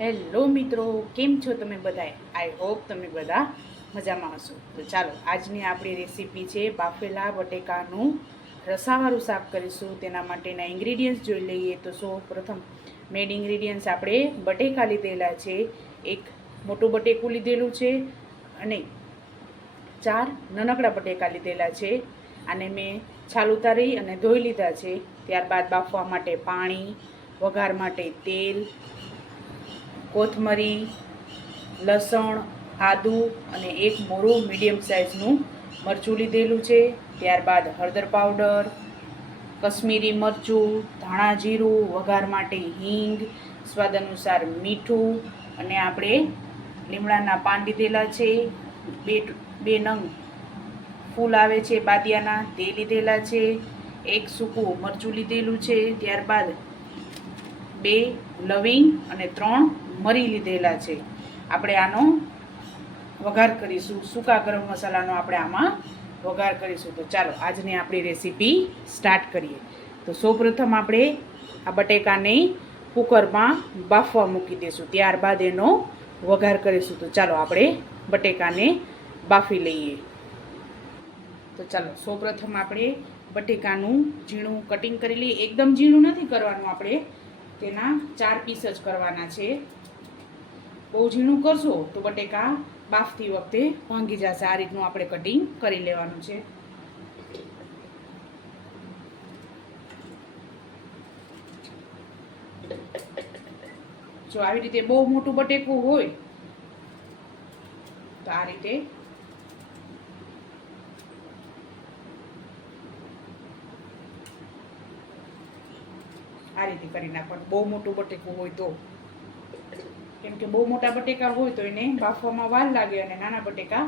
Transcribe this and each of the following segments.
Hello મિત્રો, કેમ છો તમે બધા આઈ હોપ તમે બધા મજામાં હશો. તો ચાલો, આજની આપણી રેસીપી છે બાફેલા બટેકાનું રસાવાળું શાક કરીશું. તેના માટેના ઇન્ગ્રીડિયન્ટ્સ જોઈ લઈએ તો સૌ પ્રથમ મેડ ઇન્ગ્રીડિયન્ટ્સ આપણે બટેકા લીધેલા છે. એક મોટું બટેકું લીધેલું છે અને ચાર નાનકડા બટેકા લીધેલા છે. આને મેં છાલ ઉતારી અને ધોઈ લીધા છે. ત્યારબાદ બાફવા માટે પાણી, વઘાર માટે તેલ કોથમરી, લસણ, આદુ અને એક મોરું મીડિયમ સાઇઝનું મરચું લીધેલું છે. ત્યારબાદ હળદર પાવડર, કશ્મીરી મરચું, ધાણા જીરું, વઘાર માટે હિંગ, સ્વાદ અનુસાર મીઠું અને આપણે લીમડાના પાન લીધેલા છે. બે બે નંગ ફૂલ આવે છે બાદિયાના, તે લીધેલા છે. એક સૂકું મરચું લીધેલું છે. ત્યારબાદ બે લવિંગ અને ત્રણ મરી લીધેલા છે. આપણે આનો વઘાર કરીશું. સૂકા ગરમ મસાલાનો આપણે આમાં વઘાર કરીશું. તો ચાલો, આજની આપણી રેસીપી સ્ટાર્ટ કરીએ. તો સૌપ્રથમ આપણે આ બટેકાને કુકરમાં બાફવા મૂકી દઈશું ત્યારબાદ એનો વઘાર કરીશું. તો ચાલો, આપણે બટેકાને બાફી લઈએ. તો ચાલો, સૌપ્રથમ આપણે બટેકાનું ઝીણું કટિંગ કરી લઈએ. એકદમ ઝીણું નથી કરવાનું આપણે. તેના ચાર પીસ જ કરવાના છે. બહુ ઝીણું કરશો તો બટેકા બાફતી વખતે ભાંગી જશે. આ રીતનું આપણે કટિંગ કરી લેવાનું છે. જો આવી રીતે બહુ મોટું બટેકું હોય, તો આ રીતે આ રીતે કરી નાખવાનું. બહુ મોટું બટેકું હોય તો. કેમ કે બહુ મોટા બટેકા હોય તો એને બાફવામાં વાર લાગે અને નાના બટેકા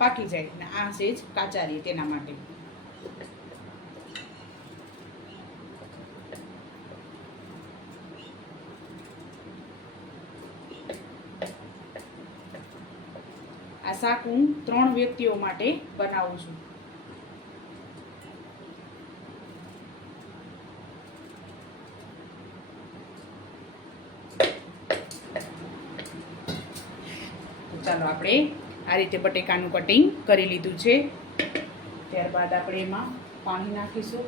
પાકી જાય. અને આ સેજ કાચા તેના માટે. આ શાક હું ત્રણ વ્યક્તિઓ માટે બનાવું છું તો ચાલો આપણે આ રીતે બટેકાનું કટિંગ કરી લીધું છે. ત્યારબાદ આપણે એમાં પાણી નાખીશું.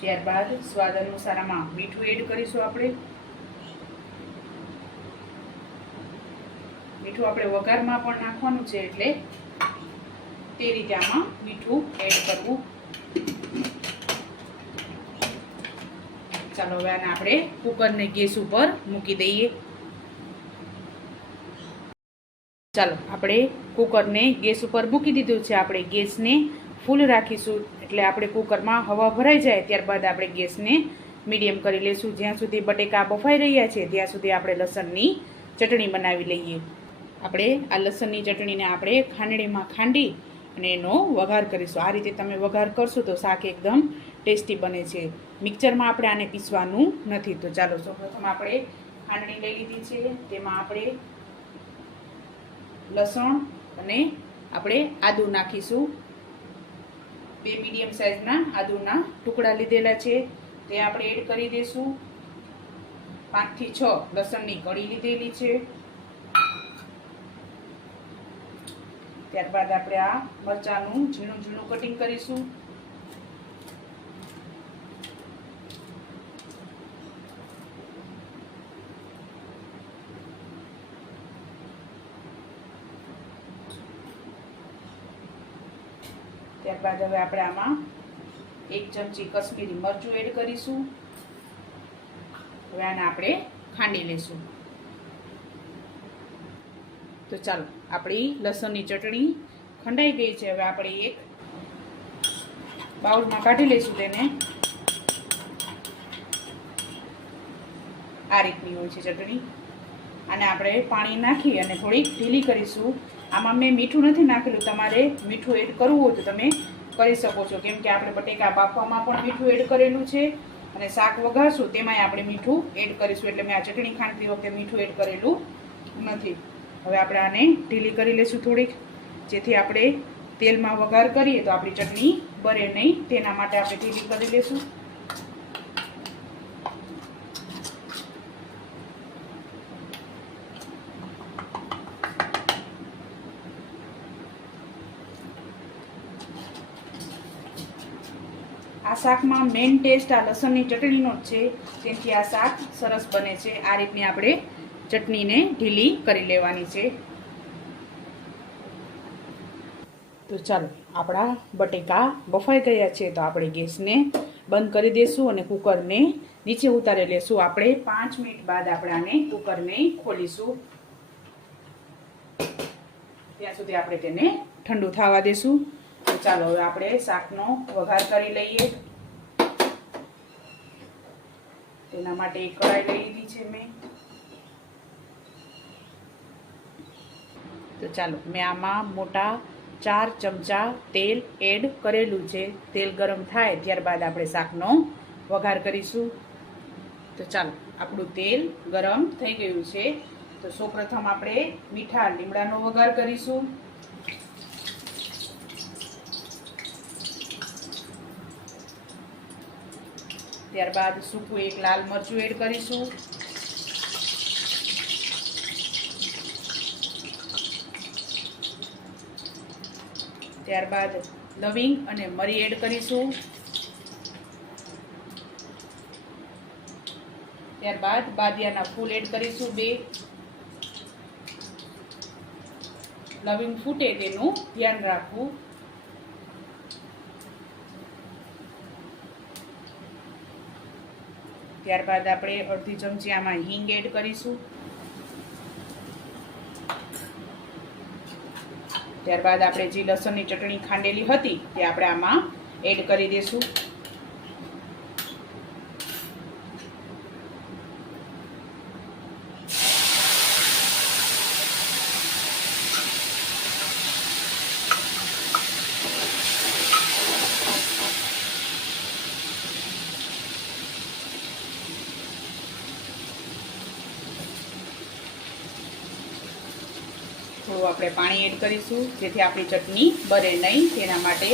ત્યારબાદ સ્વાદ અનુસારમાં મીઠું એડ કરીશું આપણે. મીઠું આપણે વઘારમાં પણ નાખવાનું છે એટલે તે રીતે આમાં મીઠું એડ કરવું ચાલો હવે આને આપણે કુકરને ગેસ ઉપર મૂકી દઈએ. ચાલો, આપણે કુકરને ગેસ ઉપર મૂકી દીધું છે. આપણે ગેસને ફૂલ રાખીશું. એટલે આપણે કુકરમાં હવા ભરાઈ જાય, ત્યારબાદ આપણે ગેસને મીડિયમ કરી લઈશું જ્યાં સુધી બટેકા બફાઈ રહ્યા છે, ત્યાં સુધી આપણે લસણની ચટણી બનાવી લઈએ. આપણે આ લસણની ચટણીને આપણે ખાંડણીમાં ખાંડી અને એનો વઘાર કરીશું. આ રીતે તમે વઘાર કરશો તો શાક એકદમ ટેસ્ટી બને છે. મિક્સરમાં આપણે આને પીસવાનું નથી. તો ચાલો સૌપ્રથમ આપણે ખાંડણી લઈ લીધી છે. તેમાં આપણે લસણ અને આપણે આદુ નાખીશું. બે મીડિયમ સાઇઝના આદુના ટુકડા લીધેલા છે. તે આપણે એડ કરી દઈશું પાંચથી છ લસણની કળી લીધેલી છે. ત્યારબાદ આપણે આ મરચાનું ઝીણું ઝીણું કટિંગ કરીશું. ત્યારબાદ હવે આપણે આમાં એક ચમચી કશ્મીરી મરચું એડ કરીશું. હવે આને આપણે ખાંડી લઈશું તો ચાલો, આપણી લસણની ચટણી ખંડાઈ ગઈ છે. હવે આપણે એક બાઉલમાં કાઢી લઈશું તેને. આ રીતની હોય છે ચટણી. અને આપણે પાણી નાખી અને થોડીક ઢીલી કરીશું. આમાં મેં મીઠું નથી નાખેલું. તમારે મીઠું એડ કરવું હોય તો તમે કરી શકો છો. કેમ કે આપણે બટેકા બાફવામાં પણ મીઠું એડ કરેલું છે અને શાક વઘારશું તેમાંય આપણે મીઠું એડ કરીશું. એટલે મેં આ ચટણી ખાંડતી વખતે મીઠું એડ કરેલું નથી. હવે આપણે આને ઢીલી કરી લઈશું થોડીક. જેથી આપણે તેલમાં વઘાર કરીએ તો આપણી ચટણી બરે નહીં. તેના માટે આપણે ઢીલી કરી લઈશું આ શાકમાં મેઇન ટેસ્ટ આ લસણની ચટણીનો જ છે. તેથી આ શાક સરસ બને છે. આ રીતની આપણે ચટણીને ઢીલી કરી લેવાની છે. તો ચાલો, આપણા બટેકા બફાઈ ગયા છે. તો આપણે ગેસને બંધ કરી દઈશું અને કુકરને નીચે ઉતારી લેશું. આપણે પાંચ મિનિટ બાદ આપણે આને કુકરને ખોલીશું. ત્યાં સુધી આપણે તેને ઠંડુ થવા દેશું. તો ચાલો, હવે આપણે શાકનો વઘાર કરી લઈએ. તેના માટે એક કઢાઈ લઈ લીધી છે મેં. તો ચાલો, મેં આમાં મોટા ચાર ચમચા તેલ એડ કરેલું છે. તેલ ગરમ થાય ત્યારબાદ આપણે શાકનો વઘાર કરીશું. તો ચાલો, આપણું તેલ ગરમ થઈ ગયું છે. તો સૌપ્રથમ આપણે મીઠા લીમડાનો વઘાર કરીશું. ત્યારબાદ સૂકું એક લાલ મરચું એડ કરીશું. ત્યારબાદ લવિંગ અને મરી એડ કરીશું. ત્યારબાદ બાદિયાના ફૂલ એડ કરીશું બે. લવિંગ ફૂટે તેનું ધ્યાન રાખવું. ત્યારબાદ આપણે અડધી ચમચી આમાં હિંગ એડ કરીશું. ત્યારબાદ આપણે જે લસણની ચટણી ખાંડેલી હતી તે આપણે આમાં એડ કરી દઈશું આપણે પાણી એડ કરીશું, જેથી આપણી ચટણી બરે નહીં, તેના માટે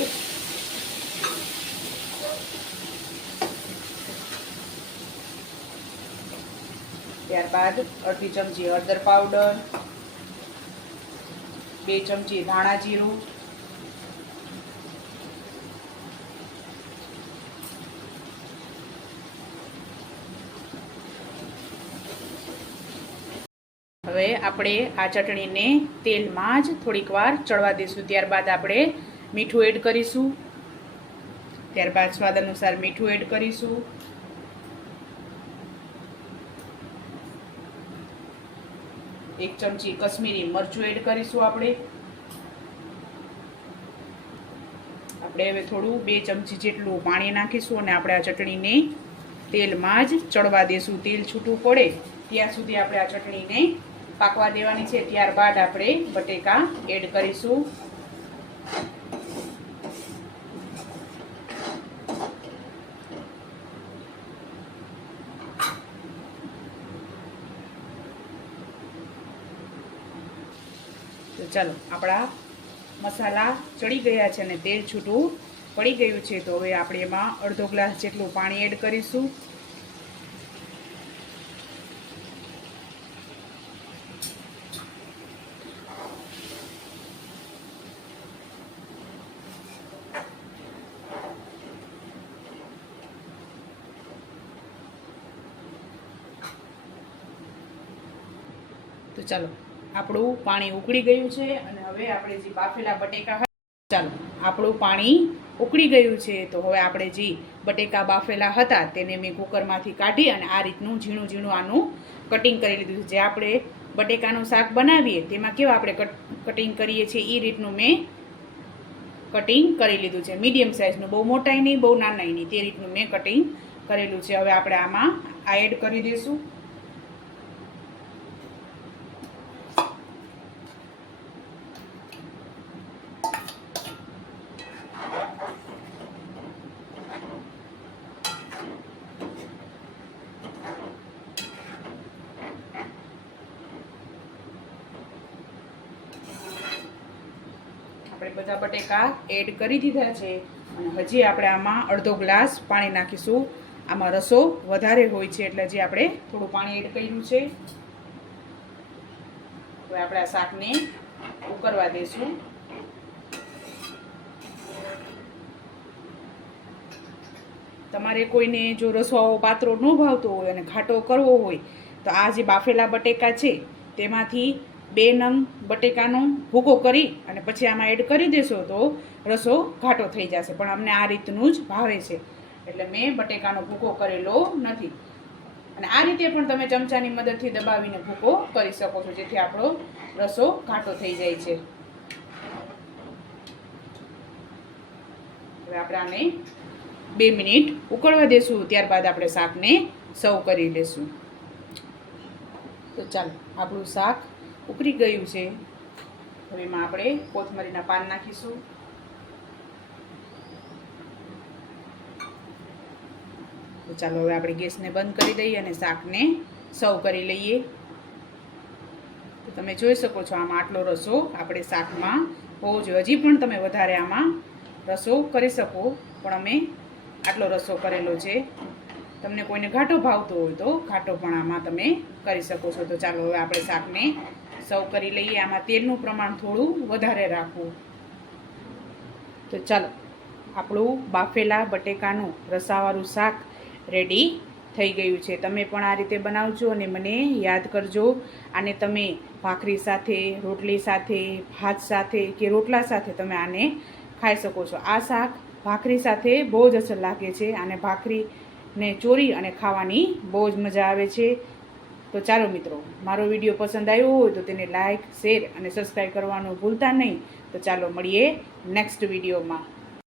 ત્યારબાદ અડધી ચમચી હળદર પાવડર, બે ચમચી ધાણા જીરું હવે આપણે આ ચટણીને તેલમાં જ થોડીક વાર ચડવા દઈશું. ત્યારબાદ આપણે મીઠું એડ કરીશું. ત્યારબાદ સ્વાદ અનુસાર મીઠું એડ કરીશું. એક ચમચી કશ્મીરી મરચું એડ કરીશું આપણે. આપણે હવે થોડું બે ચમચી જેટલું પાણી નાખીશું અને આપણે આ ચટણીને તેલમાં જ ચડવા દઈશું. તેલ છૂટું પડે ત્યાં સુધી આપણે આ ચટણીને પાકવા દેવાની છે ત્યારબાદ આપણે બટેકા એડ કરીશું. તો ચાલો, આપણા મસાલા ચડી ગયા છે અને તેલ છૂટું પડી ગયું છે. તો હવે આપણે એમાં અડધો ગ્લાસ જેટલું પાણી એડ કરીશું. ચાલો, આપણું પાણી ઉકળી ગયું છે અને હવે આપણે જે બાફેલા બટેકા ચાલો, આપણું પાણી ઉકળી ગયું છે. તો હવે આપણે જે બટેકા બાફેલા હતા તેને મેં કુકરમાંથી કાઢી અને આ રીતનું ઝીણું ઝીણું આનું કટિંગ કરી લીધું છે. જે આપણે બટેકાનું શાક બનાવીએ, તેમાં કેવા આપણે કટિંગ કરીએ છીએ એ રીતનું મેં કટિંગ કરી લીધું છે. મીડિયમ સાઇઝનું, બહુ મોટાઈ નહીં, બહુ નાનાઈ નહીં, તે રીતનું મેં કટિંગ કરેલું છે. હવે આપણે આમાં આ એડ કરી દઈશું. બધા બટેકા એડ કરી દીધા છે. અને હજી આપણે આમાં અડધો ગ્લાસ પાણી નાખીશું. આમાં રસો વધારે હોય છે એટલે હજી આપણે થોડું પાણી એડ કર્યું છે. હવે આપણે આ શાકને ઉકરવા દઈશું તમારે કોઈને જો રસવાઓ પાત્રો ન ભાવતો હોય અને ઘાટો કરવો હોય, તો આ જે બાફેલા બટેકા છે, તેમાંથી બે નંગ બટેકાનો ભૂકો કરી અને પછી આમાં એડ કરી દેશો તો રસો ઘાટો થઈ જશે. પણ અમને આ રીતનું જ ભાવે છે. એટલે મેં બટેકાનો ભૂકો કરેલો નથી. અને આ રીતે પણ તમે ચમચાની મદદથી દબાવીને ભૂકો કરી શકો છો, જેથી આપણો રસો ઘાટો થઈ જાય છે. હવે આપણે આને બે મિનિટ ઉકળવા દેશું. ત્યારબાદ આપણે શાકને સર્વ કરી લેશું. તો ચાલો, આપણું શાક ઉકળી ગયું છે. હવે એમાં આપણે કોથમરીના પાન નાખીશું. તો ચાલો હવે આપણે ગેસને બંધ કરી દઈએ અને શાકને સર્વ કરી લઈએ. તો તમે જોઈ શકો છો આમાં આટલો રસો આપણે શાકમાં હોવો જોઈએ હજી પણ તમે વધારે આમાં રસો કરી શકો, પણ અમે આટલો રસો કરેલો છે. તમને કોઈને ઘાટો ભાવતો હોય તો ઘાટો પણ આમાં તમે કરી શકો છો. તો ચાલો હવે આપણે શાકને સર્વ કરી લઈએ. આમાં તેલનું પ્રમાણ થોડું વધારે રાખવું. તો ચાલો, આપણું બાફેલા બટેકાનું રસાવાળું શાક રેડી થઈ ગયું છે. તમે પણ આ રીતે બનાવજો અને મને યાદ કરજો. આને તમે ભાખરી સાથે, રોટલી સાથે, ભાત સાથે કે રોટલા સાથે તમે આને ખાઈ શકો છો. આ શાક ભાખરી સાથે બહુ જ અસર લાગે છે. અને ભાખરીને ચોરી અને ખાવાની બહુ જ મજા આવે છે. તો ચાલો મિત્રો, મારો વીડિયો પસંદ આવ્યો હોય તો તેને લાઇક શેર અને સબસ્ક્રાઈબ કરવાનું ભૂલતા નહીં. તો ચાલો મળીએ નેક્સ્ટ વિડીયોમાં